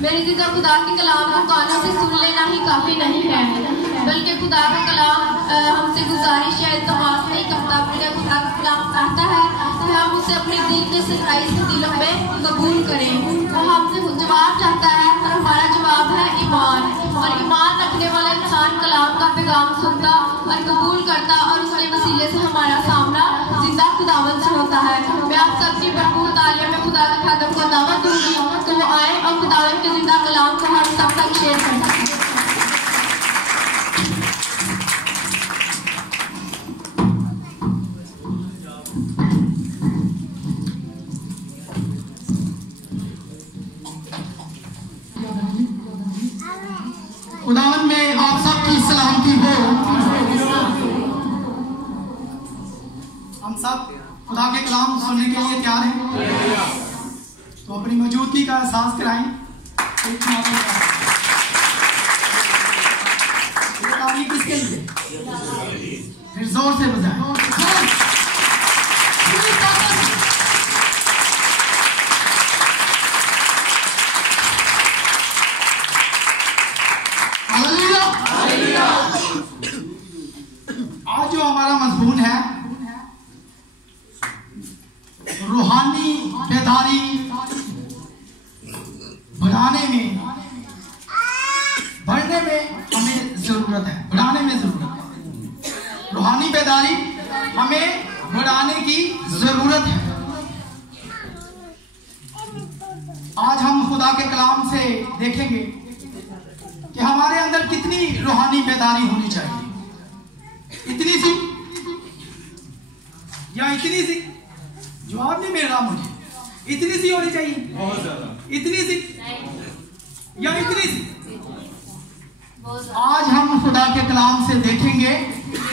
मेरे जिदा खुदा के कलाम को कानों से सुन लेना ही काफ़ी नहीं है, बल्कि खुदा का कलाम हमसे गुजारिश है, इल्तमास नहीं करता। अपने खुदा का कलाम चाहता है कि हम उसे अपने दिल के सच्चाई से दिलों में कबूल करें। वो हमसे जवाब चाहता है और हमारा जवाब है ईमान। और ईमान रखने वाला इंसान कलाम का पैगाम सुनता और कबूल करता और उसके वसीले से हमारा सामना जिंदा खुदावंद से होता है। मैं आप सबकी भरपूर तालीम में खुदा के खादम को दावत दूंगी तो वो आए और खुदावंद के जिंदा कलाम को हम सब तक शेयर करें। खुदावन में आप सबकी सलामती हो। हम सब खुदा के कलाम सुनने के लिए तैयार हैं, तो अपनी मौजूदगी का एहसास कराएं। ये ताली किसके लिए? फिर जोर से बजाएं। आज जो हमारा मजमून है रूहानी बेदारी बढ़ाने में, बढ़ने में हमें जरूरत है, बढ़ाने में जरूरत है। रूहानी बेदारी हमें बढ़ाने की जरूरत है। आज हम खुदा के कलाम से देखेंगे कि हमारे अंदर कितनी रूहानी बेदारी होनी चाहिए। इतनी सी या इतनी सी? जवाब नहीं मिल रहा मुझे। इतनी सी होनी चाहिए? बहुत ज्यादा। इतनी सी या इतनी सी? आज हम खुदा के कलाम से देखेंगे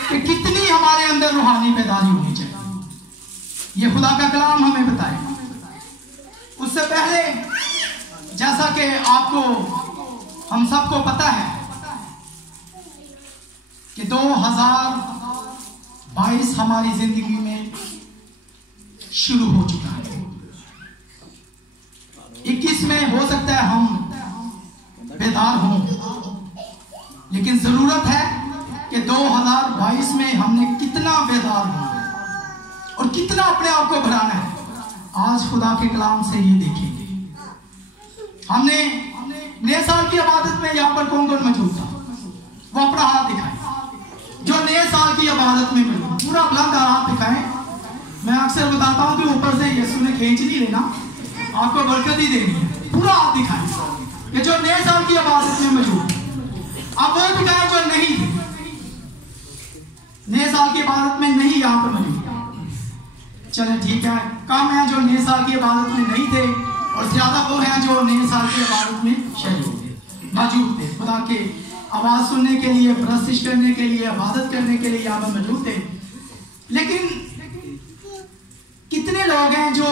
कि कितनी हमारे अंदर रूहानी बेदारी होनी चाहिए। ये खुदा का कलाम हमें बताए। उससे पहले जैसा कि आपको हम सबको पता है कि 2022 हमारी जिंदगी में शुरू हो चुका है। 21 में हो सकता है हम बेदार हों, लेकिन जरूरत है कि 2022 में हमने कितना बेदार होना और कितना अपने आप को बढ़ाना है। आज खुदा के कलाम से ये देखेंगे। हमने नए साल की इबादत में यहाँ पर कौन कौन मौजूद था? वो अपना हाथ दिखाए जो नए साल की इबादत में मिले। पूरा बुलंद हाथ दिखाएं। मैं अक्सर बताता हूँ कि ऊपर से यीशु ने खींच नहीं लेना, आपको बरकत ही देनी है। पूरा हाथ दिखाएं कि जो नए साल की इबादत में मौजूद। अब वो दिखाएं जो नहीं थे, नए साल की इबादत में नहीं यहाँ पर मौजूद। चले ठीक है, कम है जो नए साल की इबादत में नहीं थे और ज्यादा वो हैं जो नए साल की इबादत में शरीक थे, मौजूद थे। खुदा के आवाज सुनने के लिए, प्रस्तुत करने के लिए, इबादत करने के लिए यहाँ पर मौजूद थे। लेकिन कितने लोग हैं जो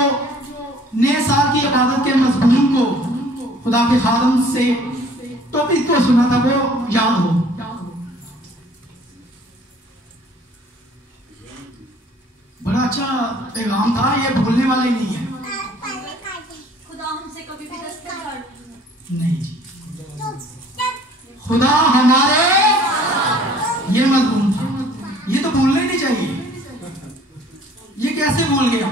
नए साल की इबादत के मजमून को, खुदा के खादम से टॉपिक को सुना था, वो याद हो? बड़ा अच्छा पैगाम था, ये भूलने वाले नहीं है। खुदा हमसे कभी भी दस्तक नहीं जी, खुदा हमारे, ये मजमून था, ये तो भूलने नहीं चाहिए। ये कैसे भूल गया?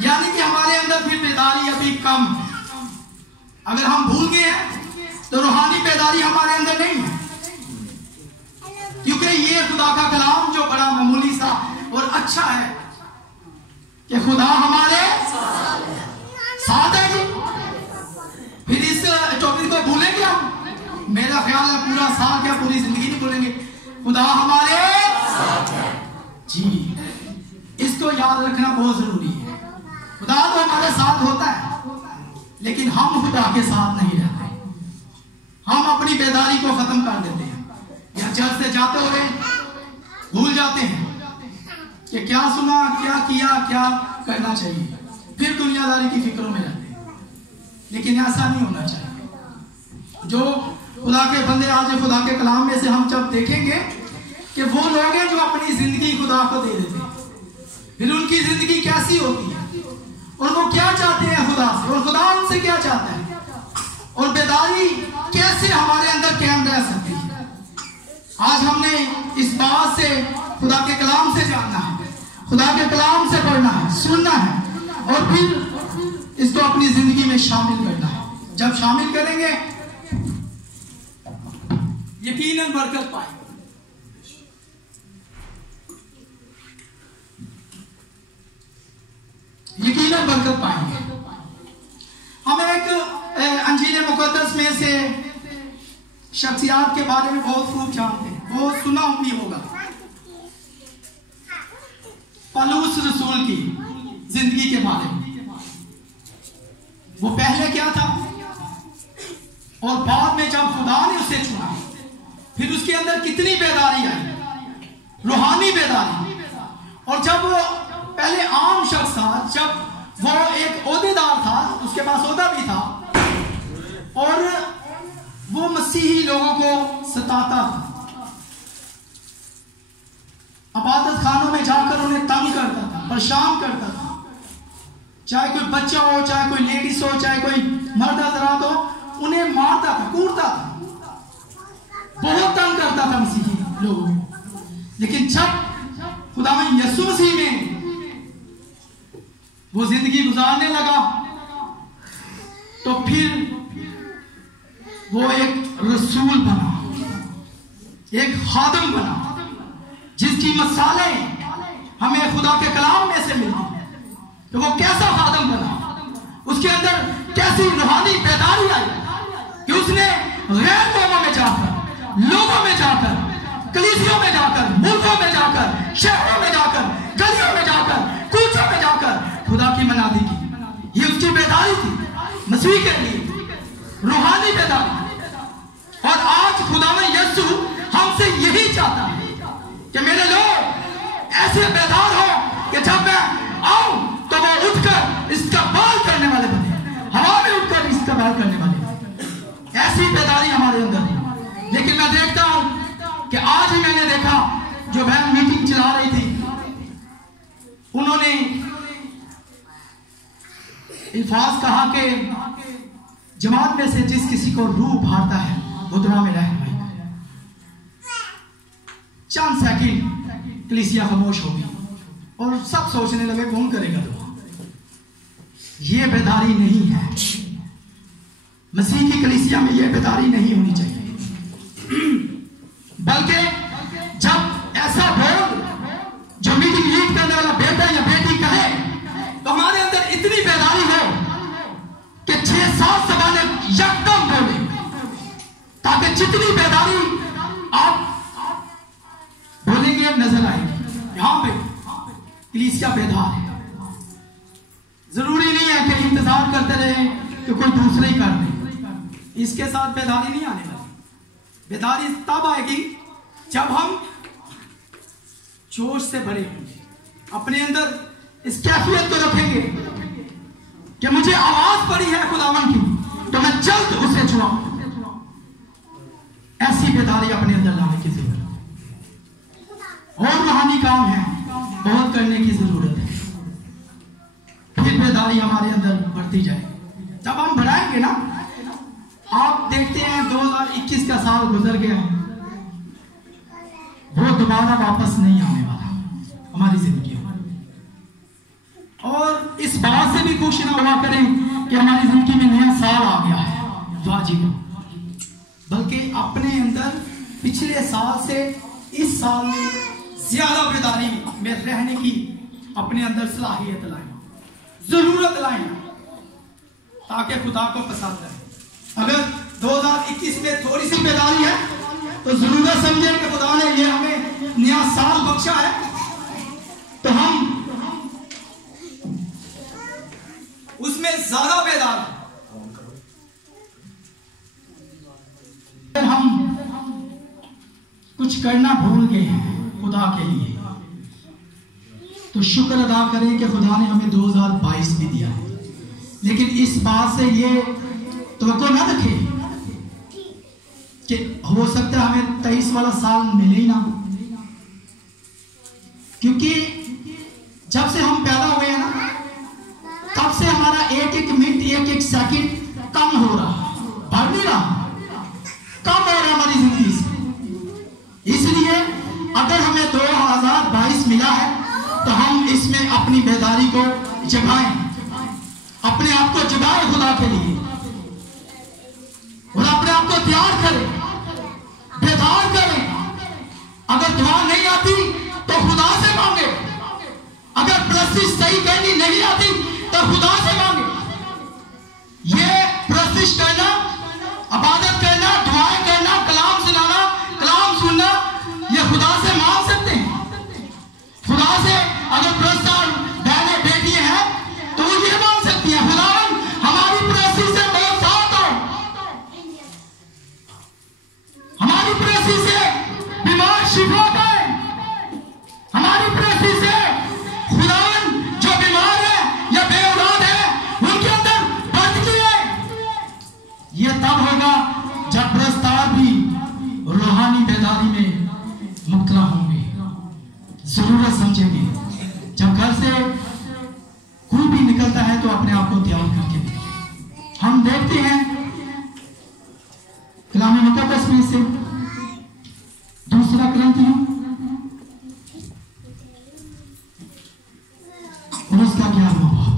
यानी कि हमारे अंदर फिर बेदारी अभी कम। अगर हम भूल गए हैं तो रूहानी बेदारी हमारे अंदर नहीं है, क्योंकि ये खुदा का कलाम जो बड़ा मामूली सा और अच्छा है कि खुदा हमारे साथ है जी। फिर इस टॉपिक को भूलेंगे हम? मेरा ख्याल है पूरा साल क्या पूरी जिंदगी नहीं भूलेंगे। खुदा हमारे जी, इसको याद रखना बहुत जरूरी है। खुदा तो हमारे साथ होता है, लेकिन हम खुदा के साथ नहीं रहते। हम अपनी बेदारी को खत्म कर देते हैं, या चर्च से जाते हुए भूल जाते हैं कि क्या सुना, क्या किया, क्या करना चाहिए, फिर दुनियादारी की फिक्रों में रहते हैं। लेकिन ऐसा नहीं होना चाहिए। जो खुदा के बंदे, आज खुदा के कलाम में से हम जब देखेंगे कि वो लोग हैं जो अपनी जिंदगी खुदा को दे देते हैं, फिर उनकी जिंदगी कैसी होती है और वो क्या चाहते हैं खुदा से, और खुदा उनसे क्या चाहता है। और बेदारी कैसे हमारे अंदर कायम रह सकती है। आज हमने इस बात से खुदा के कलाम से जानना है, खुदा के कलाम से पढ़ना है, सुनना है और फिर इसको अपनी जिंदगी में शामिल करना है। जब शामिल करेंगे यकीनन बरकत पाएंगे। यकीनन बरकत पाएंगे। हम एक अंजील मुकद्दस में से शख्सियात के बारे में बहुत खूब जानते हैं, बहुत सुना भी होगा। पौलुस रसूल की जिंदगी के बारे में, वो पहले क्या था और बाद में जब खुदा ने उसे चुना, फिर उसके अंदर कितनी बेदारी आई, रूहानी बेदारी। और जब वो पहले आम शख्स था, जब वो एक ओहदेदार था, उसके पास ओहदा भी था और वो मसीही लोगों को सताता था, इबादत खानों में जाकर उन्हें तंग करता था, परेशान करता था। चाहे कोई बच्चा हो, चाहे कोई लेडीज हो, चाहे कोई मर्द हजरात हो, उन्हें मारता था, कूटता था, बहुत तंग करता था मसीही लोगों को। लेकिन जब खुदावंद यीशु मसीह में वो जिंदगी गुजारने लगा, तो फिर वो एक रसूल बना, एक खादम बना, जिसकी मिसालें हमें खुदा के कलाम में से मिलती। तो वो कैसा खादम बना, उसके अंदर कैसी रूहानी बेदारी आई कि उसने गैर कौमों में जाकर, लोगों में जाकर, कलीसियों में जाकर, मुल्कों में जाकर, शहरों में जाकर, गलियों में जाकर, कूचों में जाकर खुदा की मनादी की। ये उसकी बेदारी थी मसीह के लिए, रूहानी बेदारी। और आज खुदावंद यीशु हमसे यही चाहता है कि मेरे लोग ऐसे बेदार हो कि जब मैं आऊं तो वो उठकर इस्तकबाल करने वाले बने, हवा में उठकर इस्तकबाल करने वाले। ऐसी बेदारी हमारे अंदर है। लेकिन मैं देखता हूं कि आज ही मैंने देखा, जो बहन मीटिंग चला रही थी, उन्होंने इल्फाज कहा कि जमात में से जिस किसी को रूह भारता है वो दुआ में रहे। चंद सेकंड कलीसिया खामोश हो गई और सब सोचने लगे कौन करेगा दुआ। ये बेदारी नहीं है, मसीह की कलीसिया में ये बेदारी नहीं होनी चाहिए। बल्कि जब ऐसा बोल जो मीटिंग लीड करने वाला बेटा या बेटी कहे, तो हमारे अंदर इतनी बेदारी हो कि 6-7 ज़बानें यकदम बोले, ताकि जितनी बेदारी आप बोलेंगे नजर आएगी। यहां पे कलीसिया बेदार है। जरूरी नहीं है कि इंतजार करते रहे कि कोई दूसरे ही कर दे, इसके साथ बेदारी नहीं आने वाली। बेदारी तब आएगी जब हम जोश से भरे होंगे, अपने अंदर इस कैफियत को रखेंगे कि मुझे आवाज पड़ी है खुदावन की, तो मैं जल्द उसे छुड़ाऊं। ऐसी बेदारी अपने अंदर लाने की जरूरत है। और रूहानी काम है, बहुत करने की जरूरत है, फिर बेदारी हमारे अंदर बढ़ती जाएगी। जब हम बढ़ाएंगे ना, आप देखते हैं 2021 का साल गुजर गया, वो दोबारा वापस नहीं आने वाला हमारी जिंदगी में। और इस बात से भी खुश ना हुआ करें कि हमारी जिंदगी में नया साल आ गया है, वाजी को, बल्कि अपने अंदर पिछले साल से इस साल में ज्यादा बेदारी में रहने की अपने अंदर सलाहियत लाएं, जरूरत लाएं, ताकि खुदा को पसंद है। अगर 2021 में थोड़ी सी बेदारी है तो जरूरत समझें कि खुदा ने ये हमें नया साल बख्शा है, तो हम उसमें ज्यादा बेदार हैं। हम कुछ करना भूल गए हैं खुदा के लिए, तो शुक्र अदा करें कि खुदा ने हमें 2022 भी दिया है। लेकिन इस बात से ये तवक्को ना रखें कि हो सकता है हमें 23 वाला साल मिले ही ना, क्योंकि जब से हम पैदा हुए हैं ना, तब से हमारा एक एक मिनट, एक एक सेकंड कम हो रहा, मिला है तो हम इसमें अपनी बेदारी को जगाएं, अपने आप को जगाएं खुदा के लिए और अपने आप को तैयार करें, बेदार करें। अगर दुआ नहीं आती तो खुदा से मांगे, अगर प्रस्तिश सही करनी नहीं आती तो खुदा से मांगे। ये प्रस्तिश करना, इबादत करना, दुआएं करना, कलाम सुनाना, कलाम सुनना, ये खुदा से मांग सकते हैं। खुदा से अगर प्रस्ताव बहनें बेटियां हैं तो वो ये मांग सकती हैं, खुदा हमारी प्रस्तिश से बहुत साथ हो, हमारी प्रस्तिश से बीमार शिफा पाए, हमारी प्रस्तिश से खुदावन जो बीमार है या बेऔलाद है उनके अंदर बरकत है। ये तब होगा जब प्रस्ताव भी रूहानी बेदारी में मुब्तला होंगे, जरूरत समझेंगे। जब घर से कोई भी निकलता है तो अपने आप को तैयार करके देखें। हम देखते हैं कलाम मुकद्दस में से दूसरा ग्रंथ और उसका 11वां बाब।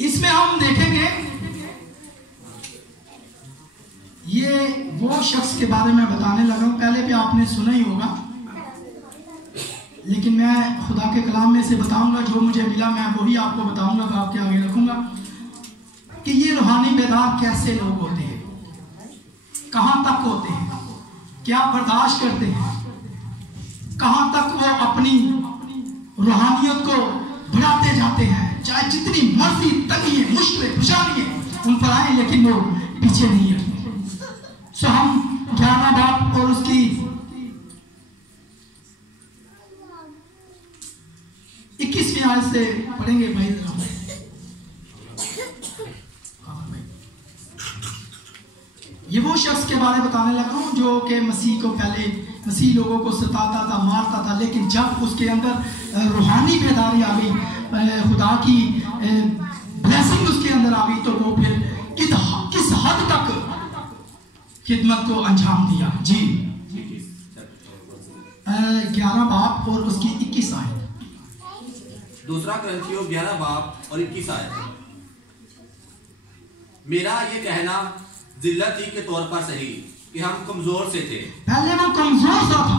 इसमें हम देखेंगे ये वो शख्स के बारे में बताने लगा। पहले भी आपने सुना ही होगा, लेकिन मैं खुदा के कलाम में से बताऊंगा, जो मुझे मिला मैं वही आपको बताऊंगा, आपके आगे रखूंगा कि ये रूहानी बेदार कैसे लोग होते हैं, कहां तक होते हैं, क्या बर्दाश्त करते हैं, कहां तक वो अपनी रूहानियत को बढ़ाते जाते हैं, चाहे जितनी मर्जी तंगी है, मुश्किलें परेशानियां उन पर आए, लेकिन वो पीछे नहीं हटते। सो हम 11वां बाब और उसकी 21वीं आयत से पढ़ेंगे भाई। ये वो शख्स के बारे में बताने लगा हूं जो कि मसीह को पहले मसीह लोगों को सताता था, मारता था, लेकिन जब उसके अंदर रूहानी बेदारी आ गई, खुदा की ब्लेसिंग उसके अंदर आ गई, तो वो फिर किस हद तक खिदमत को अंजाम दिया। जी 11 बाब और उसकी 21 आयत। दूसरा ग्रंथियों 11 बाब और 21 आयत। मेरा ये कहना जिल्लत ही के तौर पर सही कि हम कमजोर से थे, पहले वो कमजोर सा था,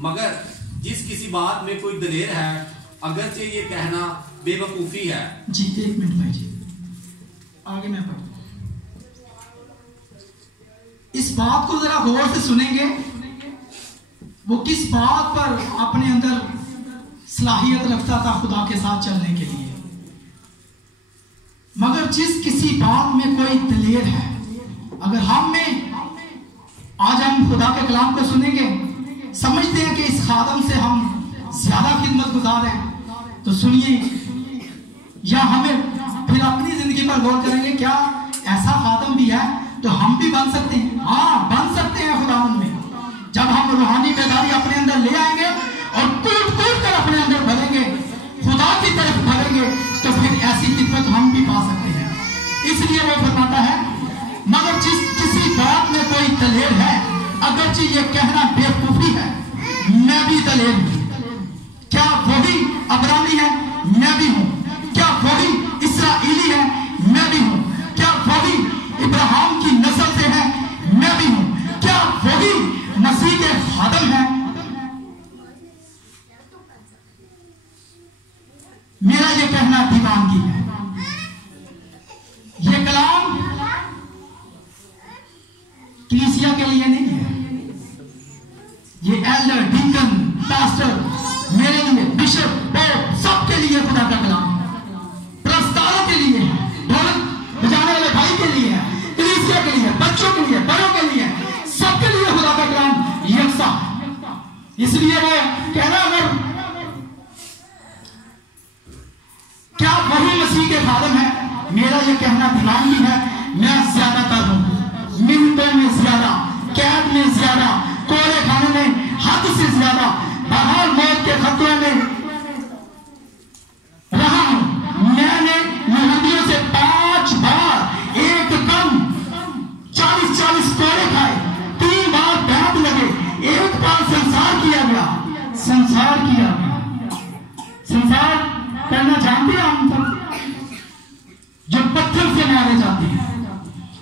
मगर जिस किसी बात में कोई दलेर है, अगरचे ये कहना बेवकूफी है। जी 1 मिनट भाई जी, आगे मैं पढ़ूं। इस बात को जरा गौर से सुनेंगे, वो किस बात पर अपने अंदर सलाहियत रखता था खुदा के साथ चलने के लिए। मगर जिस किसी बात में कोई दलेर है, अगर हम में आज हम खुदा के कलाम को सुनेंगे, समझते हैं कि इस खादम से हम ज्यादा खिदमत गुजार हैं, तो सुनिए, या हमें फिर अपनी जिंदगी पर गौर करेंगे, क्या ऐसा खादम भी है तो हम भी बन सकते हैं। हाँ, बन सकते हैं खुदावन में, जब हम रूहानी बेदारी अपने अंदर ले आएंगे और कूट कूट कर अपने अंदर भरेंगे, खुदा की तरफ भरेंगे, तो फिर ऐसी खिदमत हम भी पा सकते हैं। इसलिए वो फरमाता है, मगर जिस किसी बात में कोई दलेर है, अगरचे ये कहना बेवकूफी है, मैं भी दलेर हूं। क्या वही अब्रानी है? मैं भी हूं। क्या वही इस्राएली है? मैं भी हूं। क्या वही इब्राहिम की नस्ल से है? मैं भी हूं। क्या वही मसीह के खादम है? मेरा ये कहना दीवानगी है। ये कलाम कलीसिया के लिए नहीं है, ये एल्डर, डीकन, पास्टर, मेरे लिए, बिशप, पोप, सबके लिए खुदा का कलाम है। प्रस्तावों के लिए है, ढोलक बजाने वाले भाई के लिए है, कलीसिया के लिए, बच्चों के लिए, बड़ों के लिए, सबके लिए खुदा का कलाम यकसा है। इसलिए वो कहना, अगर क्या वही मसीह के खादम है? मेरा ये कहना दीवानगी है। मैं ज्यादातर हूं, मिनटों में ज्यादा, कैद में ज्यादा, कोड़े खाने में हद से ज्यादा, बहाल मौत के खतरों में रहा संसार किया। संसार करना जानते हैं हम सब, जो पत्थर से मारे जाते हैं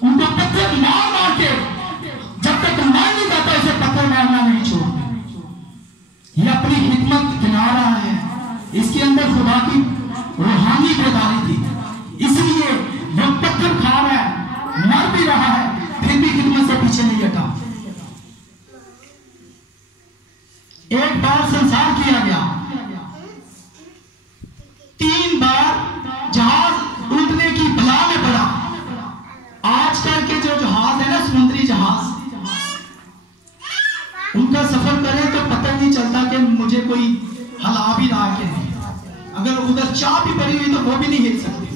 उनको पत्थर मार मार के जब तक मार नहीं जाता उसे पत्थर मारना नहीं छोड़ते। ये अपनी हिकमत गिना रहा है, इसके अंदर खुदा की रूहानी बेदारी थी, इसलिए वो पत्थर खा रहा है, मर भी रहा है, फिर भी हिकमत से पीछे नहीं हटा। एक बार संसार किया गया, 3 बार जहाज उल्टने की बला में पड़ा। आजकल के जो जहाज है ना, समुद्री जहाज, उनका सफर करें तो पता नहीं चलता कि मुझे कोई हला भी रहा है कि नहीं। अगर उधर चाय भी पड़ी हुई तो वो भी नहीं हिल सकती,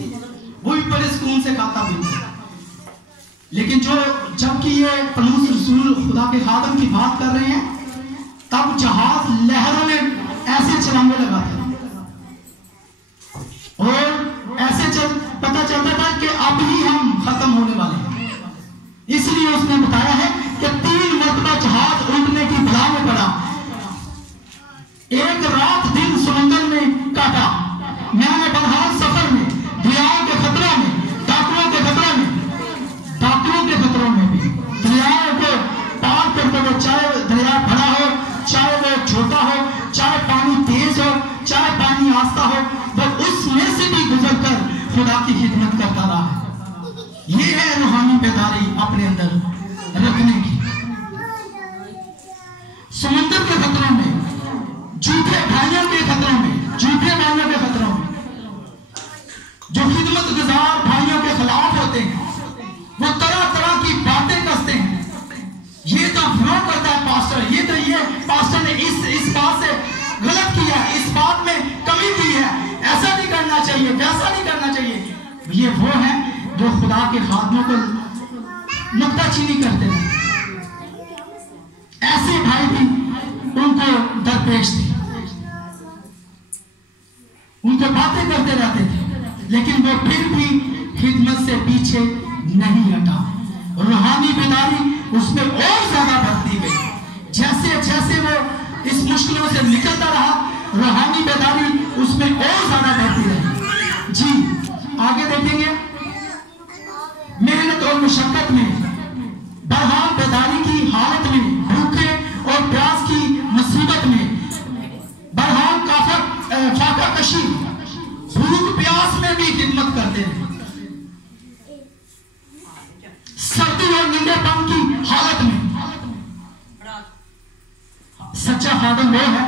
वो भी बड़े सुकून से खाता भी। लेकिन जो जबकि ये पलूस रसूल खुदा के खादम की बात कर रहे हैं, तब जहाज लहरों में ऐसे छलांगे लगाते और ऐसे पता चलता था कि अब ही हम खत्म होने वाले हैं। इसलिए उसने बताया है कि 3 मरतबा जहाज उल्टने की बला में पड़ा, एक रात दिन समुद्र में काटा। मैंने बदहाल सफर में, दरियाओं के खतरों में, डाकुओं के खतरों में, डाकुओं के खतरों में भी दरियाओं को पार करते हुए, चाहे दरिया बड़ा हो, चाहे वो छोटा हो, चाहे पानी तेज हो, चाहे पानी आस्था हो, वो उसमें से भी गुजरकर खुदा की खिदमत करता रहा है। ये है रूहानी बेदारी अपने अंदर रखने की। समुद्र के खतरों में, झूठे भाइयों के खतरों में, झूठे भाइयों के खतरों में, जो खिदमत गुजार भाइयों के खिलाफ होते हैं, वो तरह तरह की बातें कसते हैं। ये तो फ्लो करता है पास्टर, ये पास्टर ने इस बात से गलत किया, इस बात में कमी की है, ऐसा नहीं करना चाहिए, वैसा नहीं करना चाहिए। ये वो है जो खुदा के खादमों को नुक्ताचीनी करते हैं। ऐसे भाई भी उनको दरपेश थे, उनको बातें करते रहते थे, लेकिन वो फिर भी खिदमत से पीछे नहीं हटा। रूहानी बेदारी उसमें और ज्यादा बढ़ती गई। जैसे जैसे वो इस मुश्किलों से निकलता रहा, रूहानी बेदारी उसमें और ज्यादा बढ़ती रही। जी आगे देखेंगे, मेहनत और मुशक्कत में, बहरहाल बेदारी की हालत में, भूखे और प्यास की मुसीबत में, बहरहाल फाका कशी, भूख प्यास में भी खिदमत करते हैं। सर्दी और नीलेपन की हालत में सच्चा खादम वो है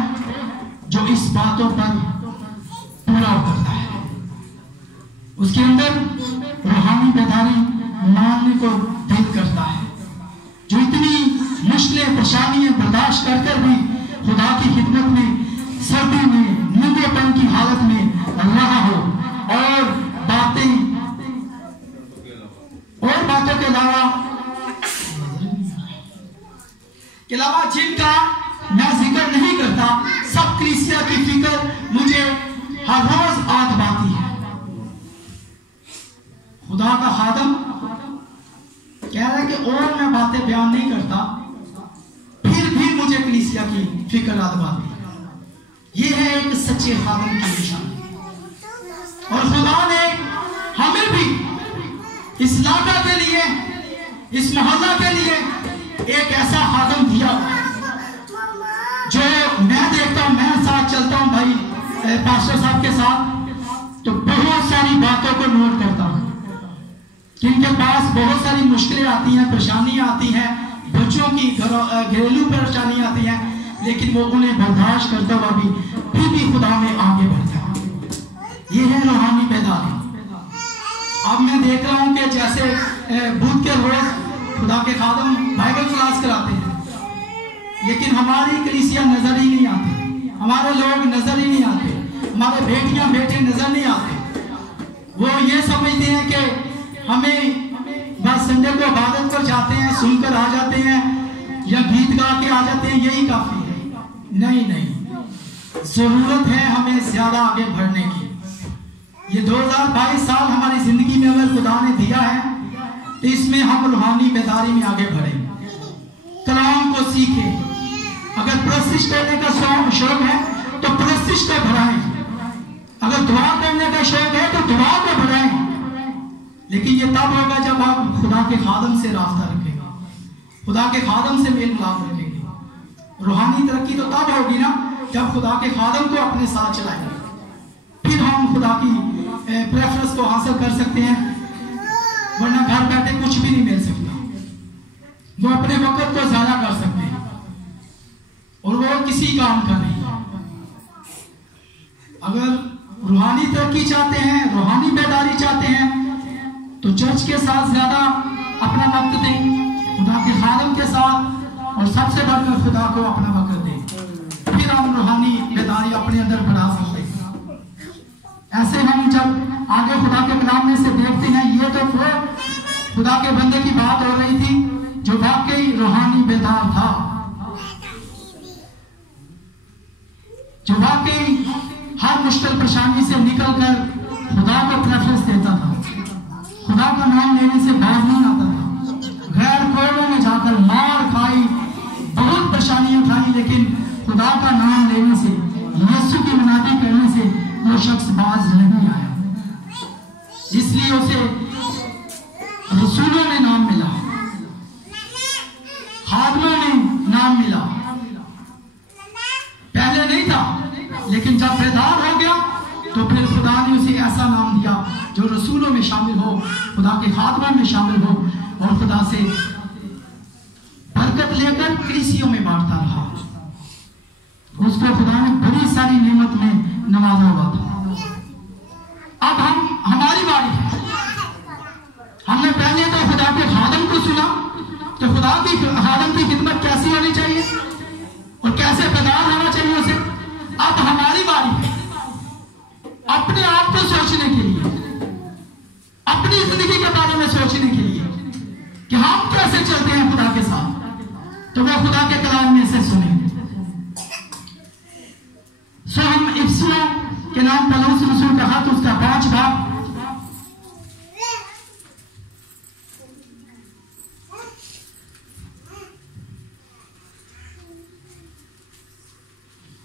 जो इस बातों पर पूरा उतरता है। उसके अंदर रूहानी बेदारी मानने को दिल करता है, जो इतनी मुश्किलें परेशानियां बर्दाश्त कर भी खुदा की खिदमत में, सर्दी में, नंगेपन की हालत में रहा हो, और बातों के अलावा जिनका मैं जिक्र नहीं करता, सब कलीसिया की फिक्र मुझे हर रोज आग बाती है। खुदा का खादम कह रहा है कि और मैं बातें बयान नहीं करता, फिर भी मुझे कलीसिया की फिक्र आग बाती। ये है एक सच्चे खादम की निशानी। और खुदा ने हमें भी इस इलाका के लिए, इस मोहल्ला के लिए एक ऐसा खादम दिया जो मैं देखता हूं, मैं साथ चलता हूं भाई पास्टर साहब के साथ, तो बहुत सारी बातों को नोट करता हूं। जिनके पास बहुत सारी मुश्किलें आती हैं, परेशानियां आती हैं, बच्चों की घरेलू परेशानियां आती हैं, लेकिन वो उन्हें बर्दाश्त करता हुआ भी फिर भी खुदा में आगे बढ़ता है। ये है रूहानी बेदारी। अब मैं देख रहा हूं कि जैसे बुध के रोज खुदा के खादम बाइबल क्लास कराते हैं, लेकिन हमारी कलीसिया नजर ही नहीं आती, हमारे लोग नजर ही नहीं आते, हमारे बेटियां बेटे नजर नहीं आते। वो ये समझते हैं कि हमें बस संडे को इबादत पर जाते हैं, सुनकर आ जाते हैं, या गीत गा के आ जाते हैं, यही काफी है। नहीं नहीं, जरूरत है हमें ज्यादा आगे बढ़ने की। ये 2022 साल हमारी जिंदगी में अगर खुदा ने दिया है, तो इसमें हम रूहानी बेदारी में आगे बढ़े, कलाम को सीखें। अगर प्रशिश करने का शौक है तो तो परस्तिश को बढ़ाएं। अगर दुआ करने का शौक है तो दुआ को बढ़ाएं, लेकिन ये तब होगा जब आप खुदा के खादम से रास्ता रखेगा, खुदा के खादम से मेल मिलाप रखेंगे। रूहानी तरक्की तो तब होगी ना जब खुदा के खादम को अपने साथ चलाएंगे, फिर हम खुदा की प्रेफरेंस को हासिल कर सकते हैं, वरना घर बैठे कुछ भी नहीं मिल सकता। वो अपने वक्त को ज़ाया कर सकते हैं और वो किसी काम का नहीं। अगर रूहानी तरक्की चाहते हैं, रूहानी बेदारी चाहते हैं, तो चर्च के साथ ज्यादा अपना वक्त दें, खुदा के खादम के साथ, और सबसे बढ़कर खुदा को अपना वक्त दें। फिर हम रूहानी बेदारी अपने अंदर बढ़ा सकते हैं। ऐसे हम जब आगे खुदा के कलाम में से देखते हैं, ये तो वो खुदा के बंदे की बात हो रही थी जो वाकई रूहानी बेदार था, जो वाकई हर मुश्किल परेशानी से निकलकर खुदा को प्रेफरेंस देता था, खुदा का नाम लेने से बाहर नहीं आता था। गैर कोयलों में जाकर मार खाई, बहुत परेशानियां खाई, लेकिन खुदा का नाम लेने से, यीशु की मुनादी करने से वो शख्स बाज नहीं आया। इसलिए उसे रसूलों में नाम मिला, खादमों में नाम मिला। पहले नहीं था, लेकिन जब बेदार हो गया तो फिर खुदा ने उसे ऐसा नाम दिया जो रसूलों में शामिल हो, खुदा के खादमों में शामिल हो, और खुदा से बरकत लेकर कलीसियों में बांटता रहा। उसको खुदा ने बड़ी सारी नेमत में नवाजा हुआ था। अब हमारी बारी है। हमने पहले तो खुदा के खादम को सुना, तो खुदा की खादम की खिदमत कैसी होनी चाहिए और कैसे बेदार होना चाहिए उसे। अब हमारी बारी है अपने आप को सोचने के लिए, अपनी जिंदगी के बारे में सोचने के लिए कि हम कैसे चलते हैं खुदा के साथ। तो वो खुदा के कलाम में से सुनेंगे। सो हम इफ्सियों के नाम पौलुस रसूल का खत, उसका 5 भाग,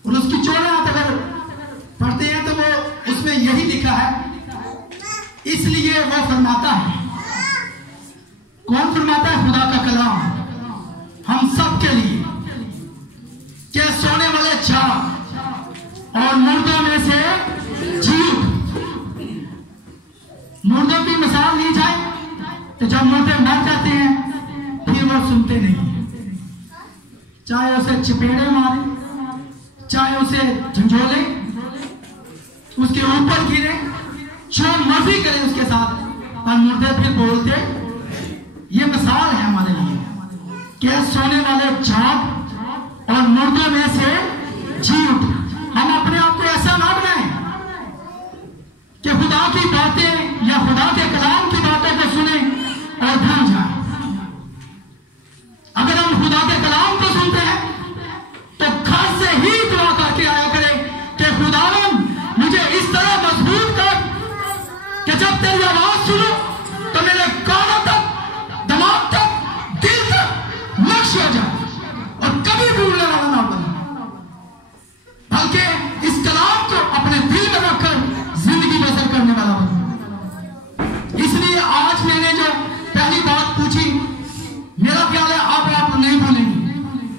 और उसकी 14 आयत अगर पढ़ते हैं तो वो उसमें यही लिखा है। इसलिए वो फरमाता है, कौन फरमाता है? खुदा का कलाम हम सब के लिए, क्या सोने वाले जाग और मुर्दों में से जी उठ। मुर्दों की मिसाल ली जाए तो जब मुर्दे मर जाते हैं फिर वो सुनते नहीं, चाहे उसे चपेड़े मारे, चाहे उसे झंझोले, उसके ऊपर गिरे, जो मर्जी करे उसके साथ, और मुर्दे फिर बोलते। ये मिसाल है हमारे लिए कि सोने वाले जाग और मुर्दों में से जी उठ। हम अपने आप को ऐसा ना बनाएं कि खुदा की बातें या खुदा के कलाम की बातें को सुने और भूल जाए। अगर हम खुदा के कलाम को सुनते हैं तो घर से ही दुआ करके आया करें कि खुदावन मुझे इस तरह मजबूत कर कि जब तेरी आवाज सुनो तो मेरे कानों तक, दिमाग तक, दिल तक नक्श हो जाए और कभी भूलने वाला ना बने, बल्कि इस कलाम को अपने दिल में रखकर जिंदगी बसर करने वाला बने। इसलिए आज मैंने जो पहली बात पूछी, मेरा ख्याल है अब आप नहीं भूलेंगे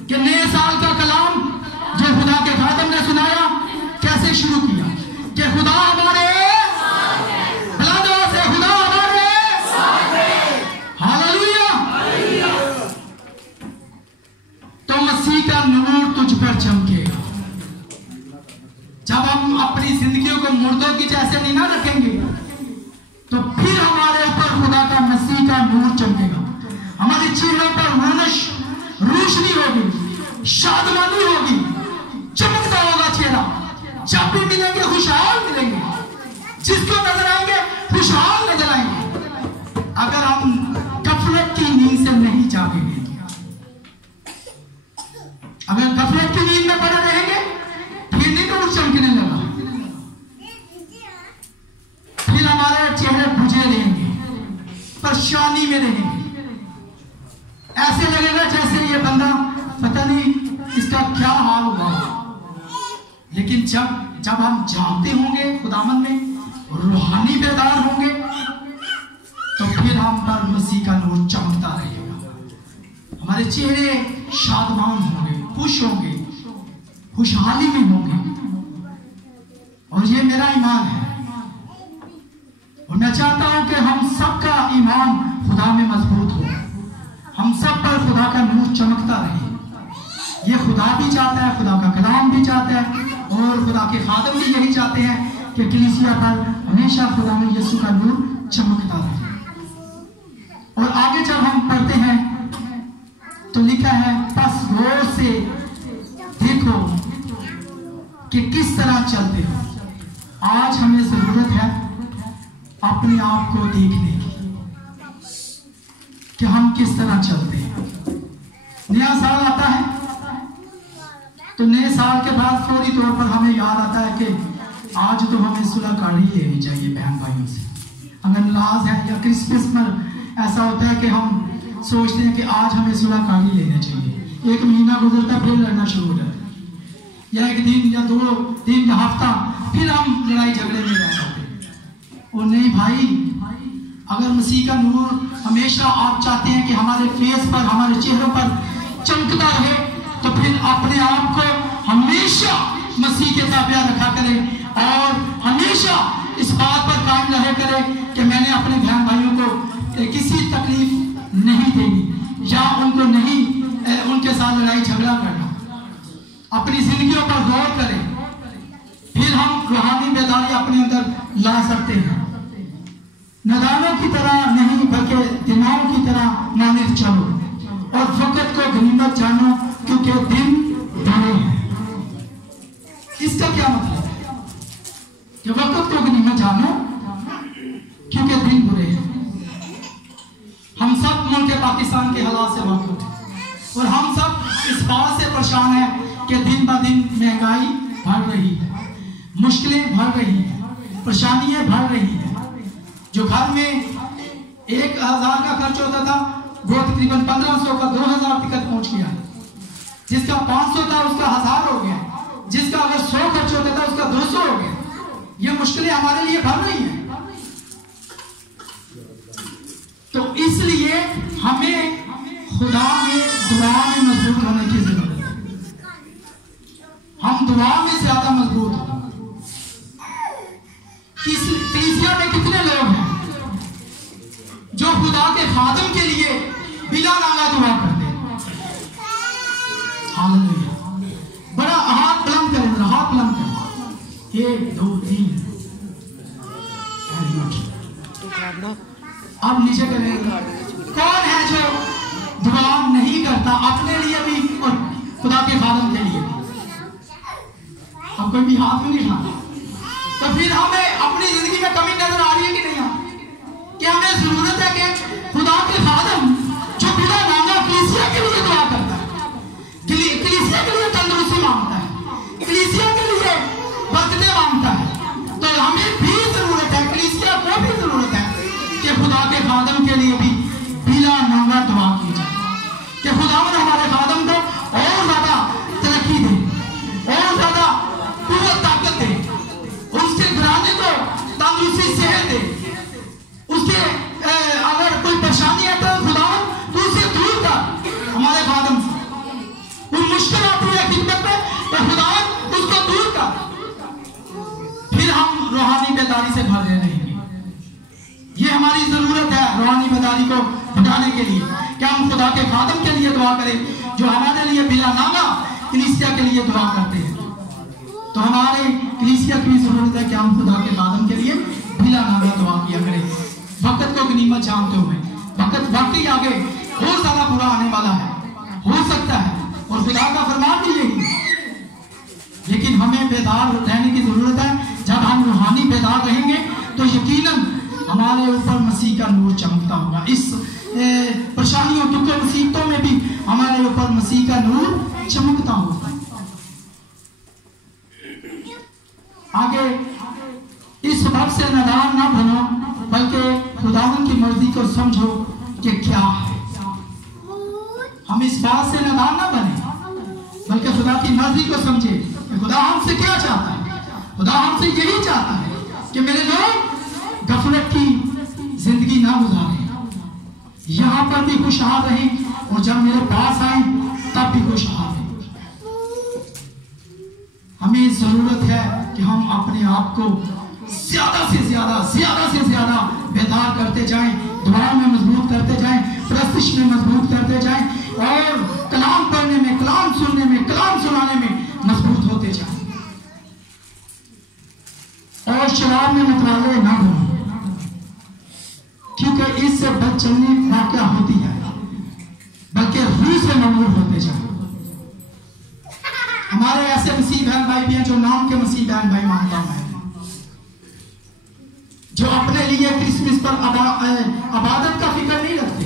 कि नए साल का कलाम जो खुदा के खादम ने सुनाया कैसे शुरू किया कि खुदा हमारे बुलंद से, खुदा हमारे हालेलुया। तो मसीह का नूर तुझ पर चमकेगा। जब हम अपनी जिंदगियों को मुर्दों की जैसे नहीं ना रखेंगे तो फिर हमारे ऊपर खुदा का मसीह का नूर चमकेगा। हमारे चेहरों पर रोशनी होगी, शादमानी होगी, चमकता होगा चेहरा। जब भी मिलेंगे खुशहाल मिलेंगे, जिसको नजर आएंगे खुशहाल नजर आएंगे। अगर हम गफलत की नींद से नहीं जागेंगे, अगर गफलत की नींद में पड़े रहेंगे फिर नहीं नूर चमकने लगा, फिर हमारे चेहरे बुझे रहेंगे, परेशानी में रहेंगे। ऐसे लगेगा जैसे ये बंदा पता नहीं इसका क्या हाल हुआ। लेकिन जब हम जागते होंगे खुदावन में, रूहानी बेदार होंगे, तो फिर हम पर मसीह का नूर चमकता रहेगा। हमारे चेहरे शादमान होंगे, खुश होंगे, खुशहाली में होंगे। और ये मेरा ईमान है, और मैं चाहता हूं कि हम सबका ईमान खुदा में मजबूत हो, हम सब पर खुदा का नूर चमकता रहे। ये खुदा भी चाहता है, खुदा का कलाम भी चाहता है, और खुदा के खादम भी यही चाहते हैं कि कलीसिया पर हमेशा खुदा में यीशु का नूर चमकता रहे। और आगे जब हम पढ़ते हैं तो लिखा है, बस गौर से देखो कि किस तरह चलते हो। आज हमें जरूरत है अपने आप को देखने की कि हम किस तरह चलते हैं। नया साल आता है तो नए साल के बाद फौरी तौर पर हमें याद आता है कि आज तो हमें सुलह काढ़ी लेनी चाहिए बहन भाइयों से। अगर नाराज है या क्रिसमस पर ऐसा होता है कि हम सोचते हैं कि आज हमें सुलह काढ़ी लेना चाहिए। एक महीना गुजरता फिर लड़ना शुरू हो जाता है, या एक दिन या 2 दिन या हफ्ता, फिर हम लड़ाई झगड़े में रह जाते हैं। और नहीं भाई, अगर मसीह का नूर हमेशा आप चाहते हैं कि हमारे फेस पर, हमारे चेहरों पर चमकता रहे, तो फिर अपने आप को हमेशा मसीह के ताबिया रखा करें और हमेशा इस बात पर कायम रहे करें कि मैंने अपने बहन भाइयों को किसी तकलीफ नहीं देनी या उनको नहीं उनके साथ लड़ाई झगड़ा करना। अपनी जिंदगियों पर गौर करें, फिर हम रूहानी बेदारी अपने अंदर ला सकते हैं। नदानों की तरह नहीं बल्कि दिमाग की तरह माने चलो, और वक्त को गनीमत जानो क्योंकि दिन बुरे हैं। इसका क्या मतलब है कि वक्त को गनीमत जानो क्योंकि दिन बुरे हैं। हम सब मुल्क पाकिस्तान के हालात से वाकिफ हैं और हम सब इस बात से परेशान हैं कि दिन ब दिन महंगाई बढ़ रही है, मुश्किलें बढ़ रही हैं, परेशानियां बढ़ रही हैं। जो घर में 1000 का खर्च होता था वो तकरीबन 1500 का 2000 तक पहुंच गया। जिसका 500 था उसका 1000 हो गया, जिसका अगर 100 खर्च होता था उसका 200 हो गया। ये मुश्किलें हमारे लिए बढ़ रही हैं। तो इसलिए हमें खुदा में दुआ में मजबूत होने की जरूरत है। हम दुआ में ज्यादा मजबूत हो। कलीसिया में कितने लोग हैं जो खुदा के खादम के लिए बिना नाला दुआ करते हैं? हालेलुया। बड़ा हाथ बुलंद करें, हाथ बुलंद करें। 1 2 3। अब नीचे करें। कौन है जो दुआ नहीं करता अपने लिए भी और खुदा के खादम के लिए? अब कोई भी हाथ में नहीं उठाता। तो फिर हमें अपनी जिंदगी में कमी नजर आ रही है कि नहीं? कि हमें जरूरत है कि खुदा के खादम जो बिना नांगा कलीसिया के लिए दुआ करता है, कलीसिया के लिए तंदुरुस्ती मांगता है, कलीसिया के लिए बरकतें मांगता है, तो हमें भी जरूरत है, कलीसिया को भी जरूरत है कि खुदा के खादम के लिए भी बिना नांगा दुआ की जाए कि खुदावन हमारे खादम को और ज्यादा तरक्की दे, और ज्यादा कुव्वत ताकत दे, उसके घराने को तंदुरुस्ती सेहत दे, उसके अगर कोई परेशानी है तो खुदावन तू उसे दूर कर हमारे खादम से। कोई मुश्किल आती है खिदमत में तो खुदावन उसको दूर कर। फिर हम रूहानी बेदारी से भर रहेंगे। ये हमारी जरूरत है रूहानी बेदारी को बढ़ाने के लिए कि हम खुदा के खादम के लिए दुआ करें जो हमारे लिए बिला नागा कलीसिया के लिए दुआ करते हैं। तो हमारे कलीसिया की जरूरत है कि हम खुदा के खादम के लिए बिला नागा दुआ किया करें। वक्त को गनीमत जानते हुए, वक्त वाकई आगे और ज्यादा बुरा आने वाला है, हो सकता है, और खुदा का फरमान भी यही। लेकिन हमें बेदार रहने की जरूरत है। जब हम रूहानी बेदार रहेंगे तो यकीनन हमारे ऊपर मसीह का नूर चमकता होगा। इस परेशानियों दुखों मुसीबतों में भी हमारे ऊपर मसीह का नूर चमकता होगा। आगे, इस वक्त से नादान ना बनो बल्कि खुदावन की मर्जी को समझो कि क्या है। हम इस बात से नादान ना बने बल्कि खुदा की मर्जी को समझे कि खुदा हमसे क्या चाहता है। खुदा हमसे यही चाहता है कि मेरे लोग गफलत की जिंदगी ना गुजारें, यहाँ पर भी खुशहाल रहें और जब मेरे पास आए तब भी खुशहाल रहें। हमें जरूरत है कि हम अपने आप को ज्यादा से ज्यादा बेदार करते जाएं, दुआ में मजबूत करते जाएं, प्रस्तिश में मजबूत करते जाएं और कलाम पढ़ने में, कलाम सुनने में, कलाम सुनाने में मजबूत होते जाएं और शराब में मतवाले ना हो, क्योंकि इससे बदचलनी वाकया होती है, बल्कि रूह से ममूर होते जाएं। हमारे ऐसे मसीह बहन भाई भी हैं जो नाम के मसीह बहन भाई मानता है, जो अपने लिए क्रिसमस पर आबादत का फिक्र नहीं रखते,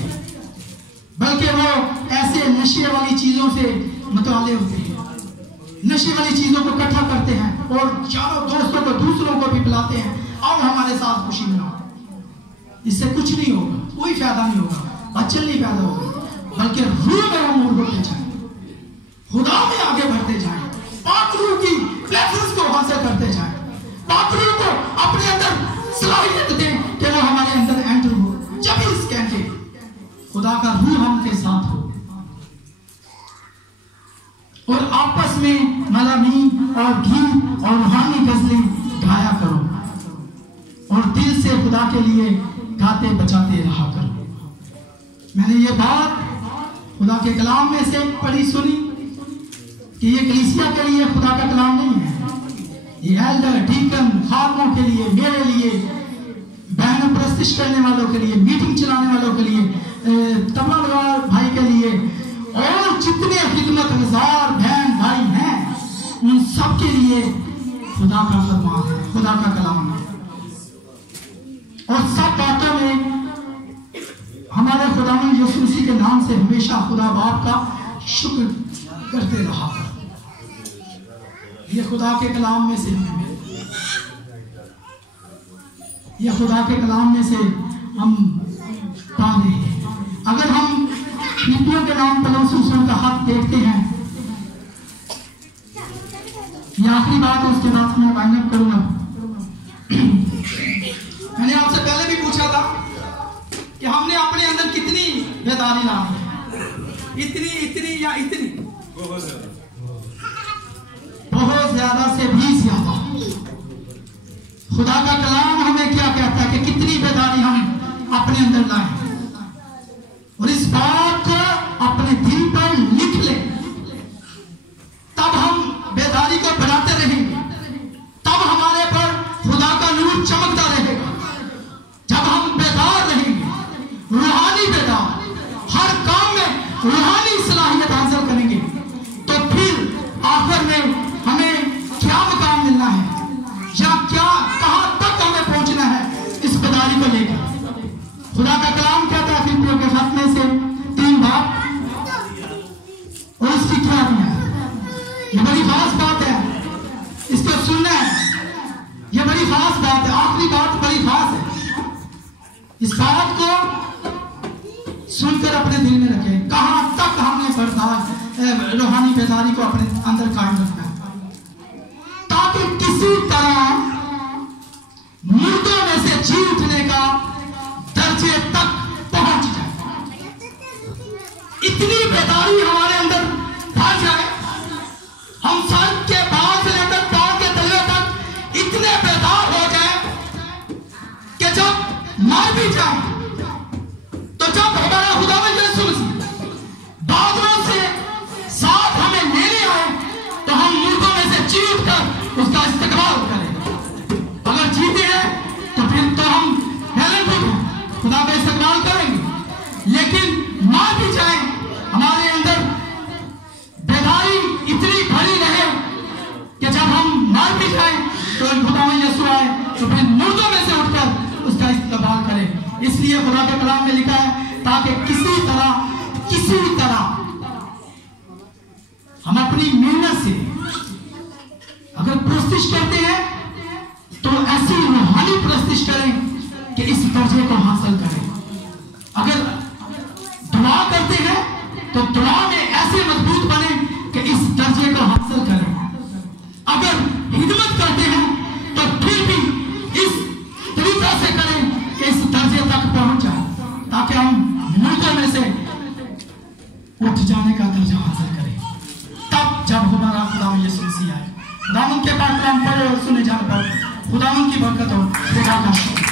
बल्कि वो ऐसे नशे वाली चीजों से मतवाले होते हैं, नशे वाली चीजों को इकट्ठा करते हैं और चारों दोस्तों को, दूसरों को भी पिलाते हैं, आओ हमारे साथ खुशी मनाओ। इससे कुछ नहीं होगा, कोई फायदा नहीं होगा, बच्चे नहीं पैदा होगा, बल्कि रूह में हम होते जाए, खुदा में आगे बढ़ते जाए, पाक रूह की ब्लेसिंग्स को हासिल करते जाए, पाक रूह को अपने अंदर सलाहियत दें कि वो हमारे अंदर एंटर हो। जब इस कहते खुदा का रूह हमके साथ हो और आपस में मलामी और गीत और रूहानी गजलें गाया करो और दिल से खुदा के लिए गाते बजाते रहा करो। मैंने ये बात खुदा के कलाम में से पढ़ी सुनी कि ये कलीसिया के लिए खुदा का कलाम नहीं है, ये एल्डर, डीकन, खादमों के लिए, मेरे लिए, बहन प्रस्तिश करने वालों के लिए, मीटिंग चलाने वालों के लिए, तबला भाई के लिए और जितने खिदमत गुजार बहन भाई हैं, उन सब के लिए खुदा का फरमान है, खुदा का कलाम है। और सब बातों में हमारे खुदावंद यीशु मसीह के नाम से हमेशा खुदा बाप का शुक्र करते रहा। ये खुदा के कलाम में से हमें मिले, ये खुदा के कलाम में से हम पा रहे हैं। अगर हम फिलिपियों के नाम पलौसुसों का हक देखते हैं, ये आखिरी बात है, उसके बाद मैं वाइंड अप करूंगा। मैंने आपसे पहले भी पूछा था कि हमने अपने अंदर कितनी बेदारी लाई है, इतनी या इतनी, बहुत ज्यादा से भी ज्यादा। खुदा का कलाम हमें क्या कहता है कि कितनी बेदारी हम अपने अंदर लाए और इस बात को अपने दिल पर लिख ले, तब हम बेदारी को बढ़ाते रहेंगे, तब हमारे पर खुदा का नूर चमकता रहेगा। जब हम बेदार रहेंगे, रूहानी बेदार, हर काम में रूहानी सलाहियत हासिल करेंगे, तो फिर आखिर में हमें क्या मुकाम मिलना है या क्या, कहां तक हमें पहुंचना है इस बेदारी को लेकर। खुदा का कलाम कहता है फिलिपियों के खत में से 3 बात और उसकी क्या है। ये बड़ी खास बात है, इसको सुनना है, ये बड़ी खास बात है, आखिरी बात बड़ी खास है। इस बात को सुनकर अपने दिल में रखें, कहां तक हमने बर्दाश्त रूहानी बेदारी को अपने अंदर कायम रखना है, ताकि किसी तरह मुर्दों में से जी उठने का दर्जे तक पहुंच जाए। इतनी बेदारी हमारे अंदर भर जाए, हम सर के बाल से लेकर पैर के तलवे तक इतने बेदार हो जाए कि जब मर भी जाए तो जब हमारा खुदावंद यीशु मसीह बादलों से साथ हमें लेने आए तो हम मुर्दों में से जी उठकर उसका इस्तकबाल करें। अगर जीते हैं तो फिर तो हम टैलेंटेड हैं, खुदा का इस्तकबाल करेंगे, लेकिन मर भी जाए हमारे अंदर बेदारी इतनी भरी रहे कि जब हम मर भी जाए तो खुदावंद यीशु आए तो फिर मुर्दों में से उठकर उसका इस्तकबाल करें। इसलिए खुदा के कलाम में लिखा है ताकि किसी तरह हम अपनी मेहनत से अगर प्रस्तिश करते हैं तो ऐसी रूहानी प्रस्तिश करें कि इस दर्जे को हासिल करें। अगर दुआ करते हैं तो दुआ में ऐसे मजबूत बने कि इस दर्जे को हासिल करें। उठ जाने का दर्जा हासिल करें, तब जब हमारा खुदा यीशु मसीह आए। खुदा के पाक कलाम पढ़े और सुने जाने पर खुदा की बरकत और खुदा का